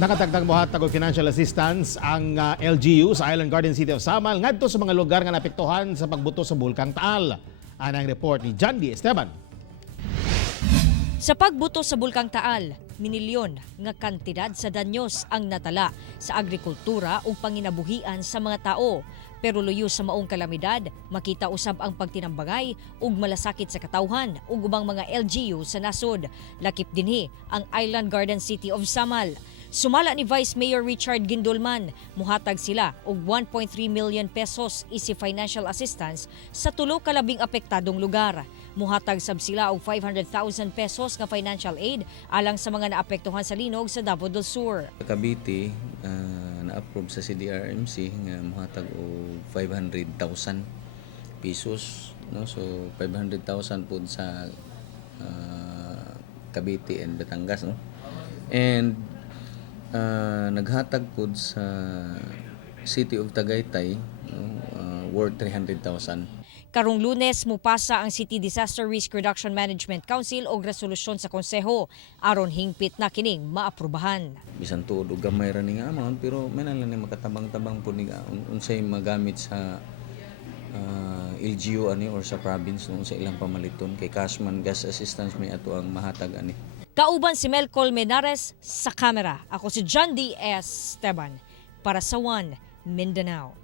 Nakatagdag mohatag og financial assistance ang LGU sa Island Garden City of Samal ngadto sa mga lugar nga naapektuhan sa pagbuto sa Bulkang Taal. Anang report ni John D. Esteban. Sa pagbuto sa Bulkang Taal, minilyon nga kantidad sa danyos ang natala sa agrikultura ug panginabuhian sa mga tao. Pero luyo sa maong kalamidad, makita usab ang pagtinambangay ug malasakit sa katawhan ug ubang mga LGU sa nasod. Lakip dinhi ang Island Garden City of Samal. Sumala ni Vice Mayor Richard Gindulman, muhatag sila og 1.3 million pesos isi financial assistance sa tulo ka labing apektadong lugar. Muhatag sab sila og 500,000 pesos nga financial aid alang sa mga naapektuhan sa linog sa Davao del Sur. Cavite, na-approve sa CDRMC nga muhatag og 500,000 pesos, no? So 500,000 pud sa Cavite and Batangas, no? And naghatag pud sa City of Tagaytay, no? Worth 300,000. Karong Lunes mupasa ang City Disaster Risk Reduction Management Council og resolusyon sa konseho aron hingpit na kining maaprubahan. Bisan tuod og gamay ra ning amount pero may na lang ni makatabang-tabang pud ni unsay magamit sa LGU ani or sa province no, sa ilang pamaliton kay Cashman Gas Assistance may ato ang mahatag ani. Kauban si Mel Colmenares sa kamera. Ako si John D. Esteban para sa One Mindanao.